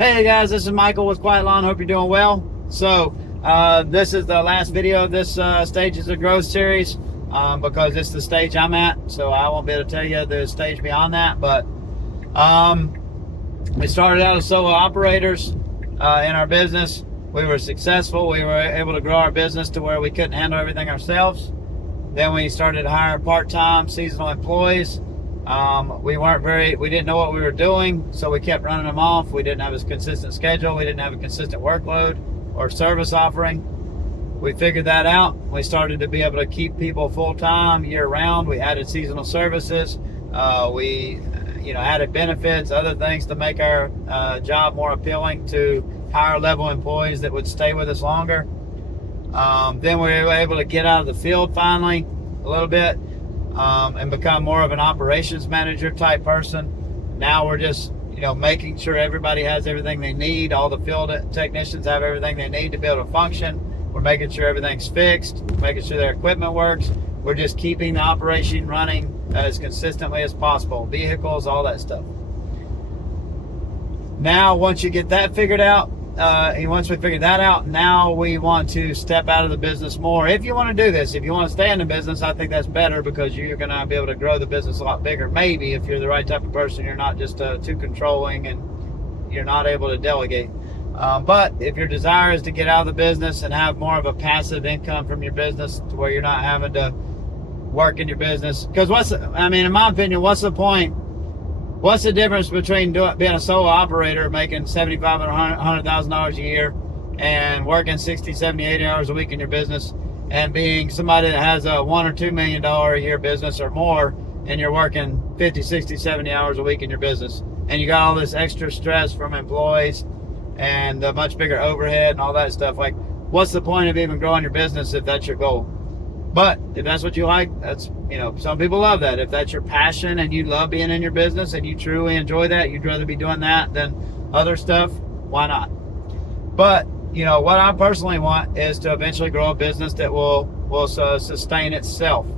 Hey guys, this is Michael with Quiet Lawn. Hope you're doing well. So this is the last video of this Stages of Growth series because it's the stage I'm at. So I won't be able to tell you the stage beyond that. But we started out as solo operators in our business. We were successful. We were able to grow our business to where we couldn't handle everything ourselves. Then we started to hire part-time seasonal employees. We didn't know what we were doing, so we kept running them off. We didn't have a consistent schedule. We didn't have a consistent workload or service offering. We figured that out. We started to be able to keep people full-time year-round. We added seasonal services. We added benefits, other things to make our job more appealing to higher level employees that would stay with us longer. Then we were able to get out of the field finally a little bit and become more of an operations manager type person. Now we're just making sure everybody has everything they need. All the field technicians have everything they need to be able to function. We're making sure everything's fixed, making sure their equipment works. We're just keeping the operation running as consistently as possible. Vehicles, all that stuff. Now, once you get that figured out, once we figured that out, now we want to step out of the business more. If you want to do this, if you want to stay in the business, I think that's better because you're going to be able to grow the business a lot bigger. Maybe if you're the right type of person, you're not just too controlling and you're not able to delegate. But if your desire is to get out of the business and have more of a passive income from your business to where you're not having to work in your business, because in my opinion, what's the point? What's the difference between being a solo operator making $75,000 or $100,000 a year and working 60, 70, 80 hours a week in your business and being somebody that has a $1 or $2 million a year business or more and you're working 50, 60, 70 hours a week in your business and you got all this extra stress from employees and a much bigger overhead and all that stuff? Like, what's the point of even growing your business if that's your goal? But if that's what you like, that's, some people love that. If that's your passion and you love being in your business and you truly enjoy that, you'd rather be doing that than other stuff, why not? But, what I personally want is to eventually grow a business that will sustain itself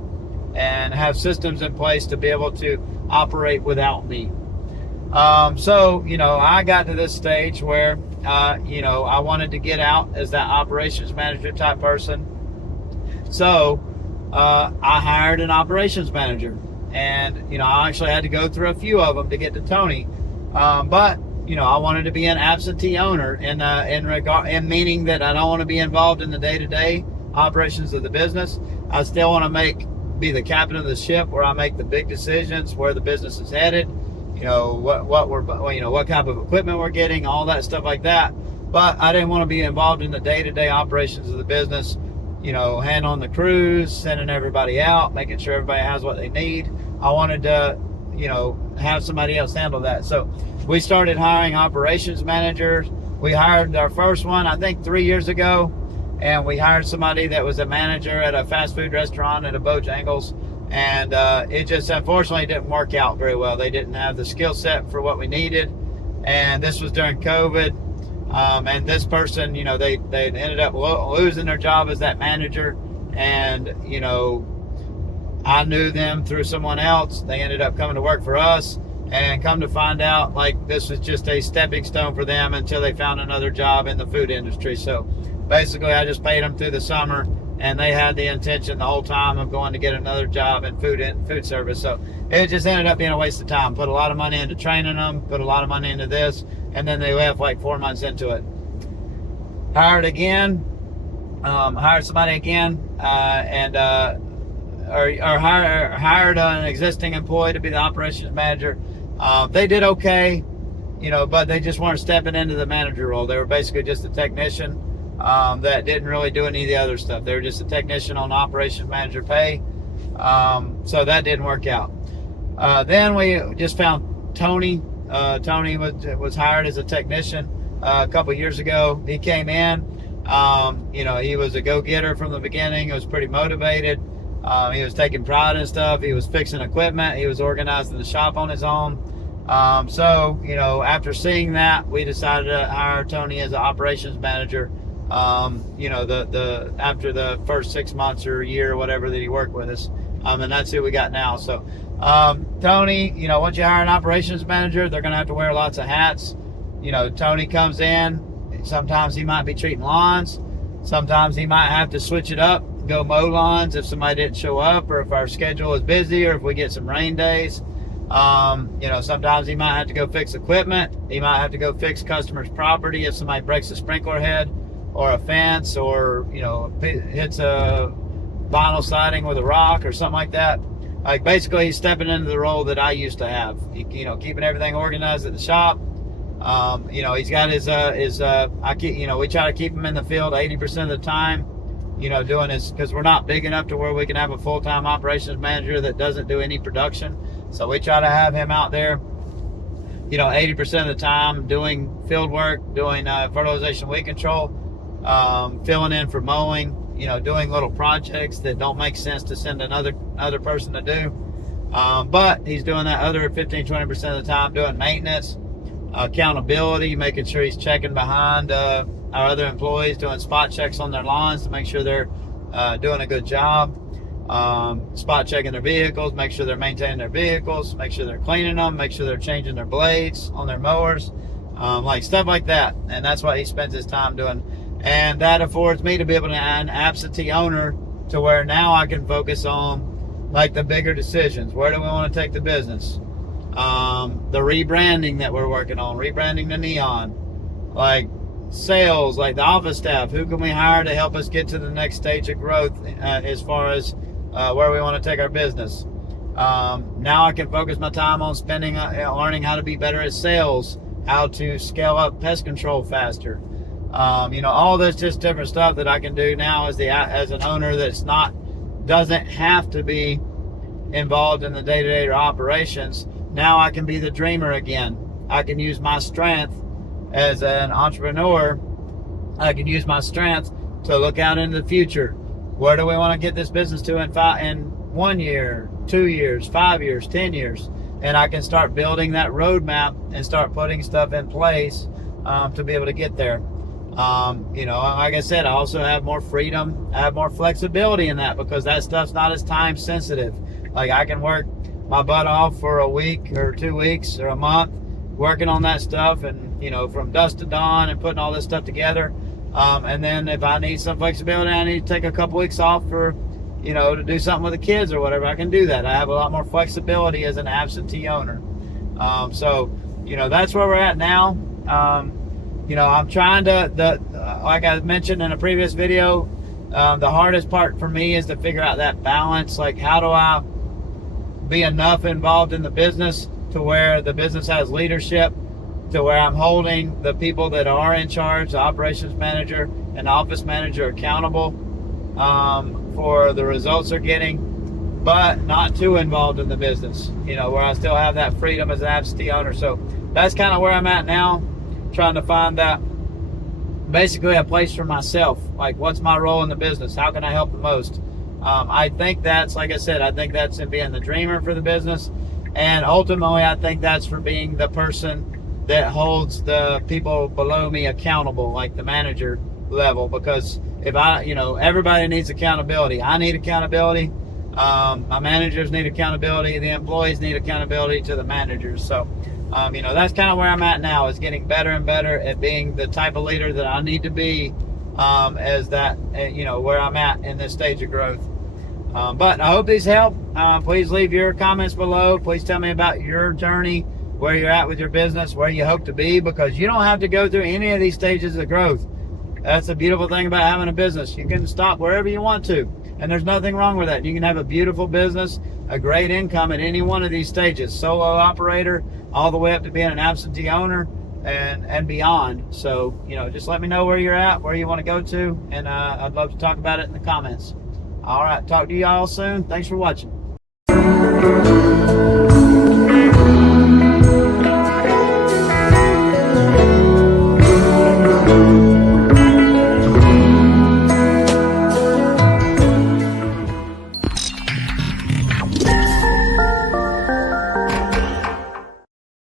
and have systems in place to be able to operate without me. So, I got to this stage where, I wanted to get out as that operations manager type person. So I hired an operations manager, and I actually had to go through a few of them to get to Tony. But I wanted to be an absentee owner in meaning that I don't want to be involved in the day-to-day operations of the business. I still want to be the captain of the ship, where I make the big decisions, where the business is headed, what type of equipment we're getting, all that stuff like that. But I didn't want to be involved in the day-to-day operations of the business. Handling the crews, sending everybody out, making sure everybody has what they need. I wanted to, have somebody else handle that. So we started hiring operations managers. We hired our first one, I think 3 years ago, and we hired somebody that was a manager at a fast food restaurant at a Bojangles, and it just unfortunately didn't work out very well. They didn't have the skill set for what we needed, and this was during COVID. And this person, they ended up losing their job as that manager. And, I knew them through someone else. They ended up coming to work for us, and come to find out, like, this was just a stepping stone for them until they found another job in the food industry. So basically I just paid them through the summer, and they had the intention the whole time of going to get another job in food service. So it just ended up being a waste of time. Put a lot of money into training them, put a lot of money into this, and then they left like 4 months into it. Hired somebody again, hired an existing employee to be the operations manager. They did okay, but they just weren't stepping into the manager role. They were basically just a technician that didn't really do any of the other stuff. They were just a technician on operations manager pay. So that didn't work out. Then we just found Tony. Tony was hired as a technician a couple years ago. He came in. He was a go-getter from the beginning. He was pretty motivated. He was taking pride in stuff. He was fixing equipment. He was organizing the shop on his own. So after seeing that, we decided to hire Tony as an operations manager. After the first 6 months or a year or whatever that he worked with us. And that's who we got now. So Tony, once you hire an operations manager, they're going to have to wear lots of hats. Tony comes in. Sometimes he might be treating lawns. Sometimes he might have to switch it up, go mow lawns if somebody didn't show up, or if our schedule is busy, or if we get some rain days. Sometimes he might have to go fix equipment. He might have to go fix customers' property if somebody breaks a sprinkler head or a fence, or hits a vinyl siding with a rock or something like that. Like, basically he's stepping into the role that I used to have, keeping everything organized at the shop. He's got his we try to keep him in the field 80% of the time, doing his, because we're not big enough to where we can have a full-time operations manager that doesn't do any production. So we try to have him out there, 80% of the time doing field work, doing fertilization weed control, filling in for mowing, doing little projects that don't make sense to send another person to do. But he's doing that other 15-20% of the time doing maintenance, accountability, making sure he's checking behind our other employees, doing spot checks on their lawns to make sure they're doing a good job, spot checking their vehicles, make sure they're maintaining their vehicles, make sure they're cleaning them, make sure they're changing their blades on their mowers, like stuff like that. And that's what he spends his time doing. And that affords me to be able to add an absentee owner, to where now I can focus on like the bigger decisions. Where do we want to take the business? The rebranding that we're working on, rebranding the Neon, like sales, like the office staff. Who can we hire to help us get to the next stage of growth as far as where we want to take our business? Now I can focus my time on learning how to be better at sales, how to scale up pest control faster. All this just different stuff that I can do now as an owner doesn't have to be involved in the day-to-day operations. Now I can be the dreamer again. I can use my strength as an entrepreneur. I can use my strength to look out into the future. Where do we want to get this business to in 1 year, 2 years, 5 years, 10 years? And I can start building that roadmap and start putting stuff in place to be able to get there. Like I said, I also have more freedom. I have more flexibility in that, because that stuff's not as time sensitive. Like, I can work my butt off for a week or 2 weeks or a month working on that stuff, and from dusk to dawn, and putting all this stuff together. And then if I need some flexibility, I need to take a couple weeks off for to do something with the kids or whatever, I can do that. I have a lot more flexibility as an absentee owner. So that's where we're at now. I'm trying to, like I mentioned in a previous video, the hardest part for me is to figure out that balance. Like, how do I be enough involved in the business to where the business has leadership, to where I'm holding the people that are in charge, the operations manager and the office manager, accountable for the results they're getting, but not too involved in the business, where I still have that freedom as an absentee owner. So that's kind of where I'm at now, trying to find that, basically, a place for myself. Like, what's my role in the business? How can I help the most? I think that's, like I said, I think that's in being the dreamer for the business. And ultimately, I think that's for being the person that holds the people below me accountable, like the manager level. Because if everybody needs accountability. I need accountability. My managers need accountability. The employees need accountability to the managers. So, that's kind of where I'm at now, is getting better and better at being the type of leader that I need to be, as that, where I'm at in this stage of growth. But I hope these help. Please leave your comments below. Please tell me about your journey, where you're at with your business, where you hope to be, because you don't have to go through any of these stages of growth. That's the beautiful thing about having a business. You can stop wherever you want to, and there's nothing wrong with that. You can have a beautiful business, a great income at any one of these stages, solo operator, all the way up to being an absentee owner and beyond. So, just let me know where you're at, where you want to go to, and I'd love to talk about it in the comments. All right, talk to you all soon. Thanks for watching.